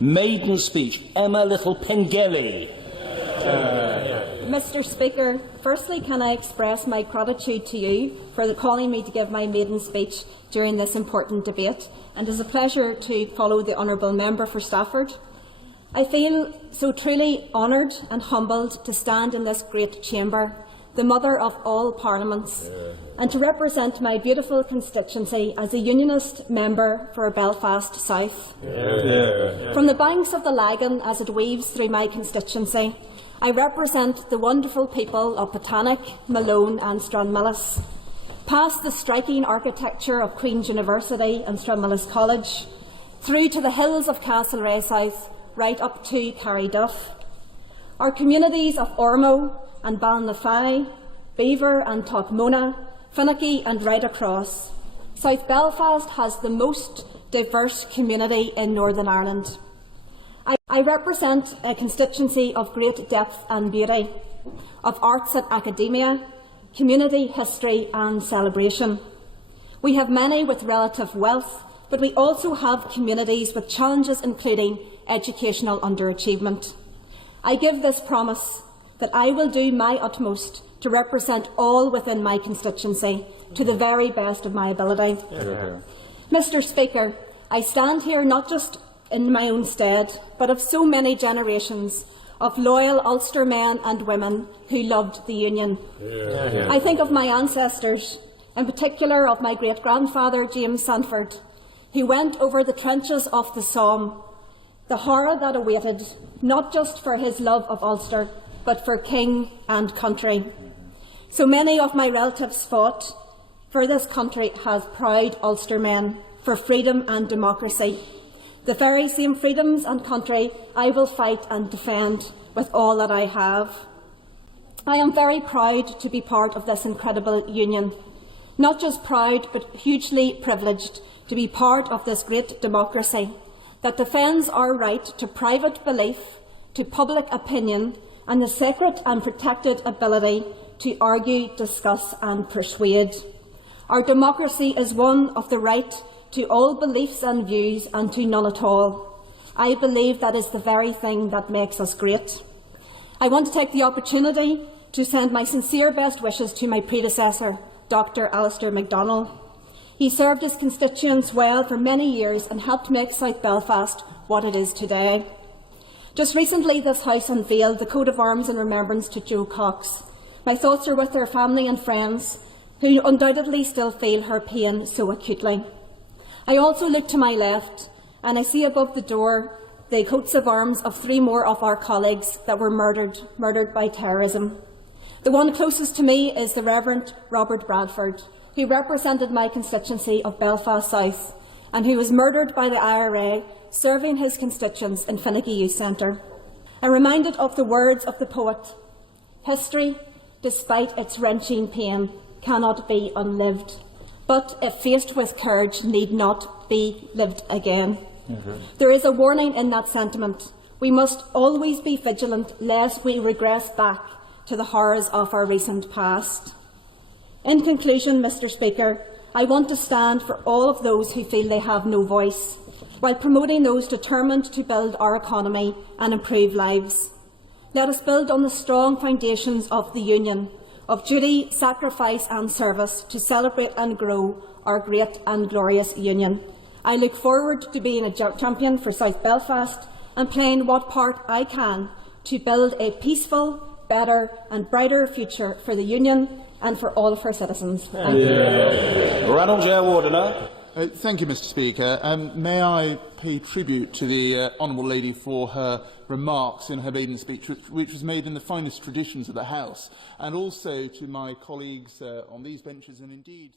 Maiden speech, Emma Little Pengelly. Mr. Speaker, firstly can I express my gratitude to you for calling me to give my maiden speech during this important debate, and it is a pleasure to follow the honourable member for Stafford. I feel so truly honoured and humbled to stand in this great chamber, the mother of all parliaments, and to represent my beautiful constituency as a Unionist member for Belfast South. From the banks of the Lagan as it weaves through my constituency, I represent the wonderful people of Botanic, Malone and Stranmillis, past the striking architecture of Queen's University and Stranmillis College, through to the hills of Castlereagh South, right up to Carryduff. Our communities of Ormo and Ballinafie, Beaver and Togmona, Finnicky and right across. South Belfast has the most diverse community in Northern Ireland. I represent a constituency of great depth and beauty, of arts and academia, community, history and celebration. We have many with relative wealth, but we also have communities with challenges including educational underachievement. I give this promise that I will do my utmost to represent all within my constituency to the very best of my ability. Mr. Speaker, I stand here not just in my own stead, but of so many generations of loyal Ulster men and women who loved the Union. I think of my ancestors, in particular of my great-grandfather James Sanford, who went over the trenches of the Somme, the horror that awaited, not just for his love of Ulster, but for king and country. So many of my relatives fought for this country as proud Ulstermen for freedom and democracy. The very same freedoms and country I will fight and defend with all that I have. I am very proud to be part of this incredible union. Not just proud, but hugely privileged to be part of this great democracy that defends our right to private belief, to public opinion, and the sacred and protected ability to argue, discuss and persuade. Our democracy is one of the right to all beliefs and views and to none at all. I believe that is the very thing that makes us great. I want to take the opportunity to send my sincere best wishes to my predecessor, Dr. Alistair MacDonald. He served his constituents well for many years and helped make South Belfast what it is today. Just recently, this House unveiled the coat of arms in remembrance to Jo Cox. My thoughts are with their family and friends, who undoubtedly still feel her pain so acutely. I also look to my left, and I see above the door the coats of arms of 3 more of our colleagues that were murdered by terrorism. The one closest to me is the Reverend Robert Bradford, who represented my constituency of Belfast South, and who was murdered by the IRA serving his constituents in Finnicky Youth Centre. I'm reminded of the words of the poet: "History, despite its wrenching pain, cannot be unlived, but if faced with courage, need not be lived again." There is a warning in that sentiment. We must always be vigilant lest we regress back to the horrors of our recent past. In conclusion, Mr. Speaker, I want to stand for all of those who feel they have no voice, while promoting those determined to build our economy and improve lives. Let us build on the strong foundations of the Union, of duty, sacrifice and service to celebrate and grow our great and glorious Union. I look forward to being a champion for South Belfast and playing what part I can to build a peaceful, better and brighter future for the Union and for all of her citizens. Thank you. Ronald J. Wardener. Thank you, Mr. Speaker. May I pay tribute to the Honourable Lady for her remarks in her maiden speech, which was made in the finest traditions of the House, and also to my colleagues on these benches and indeed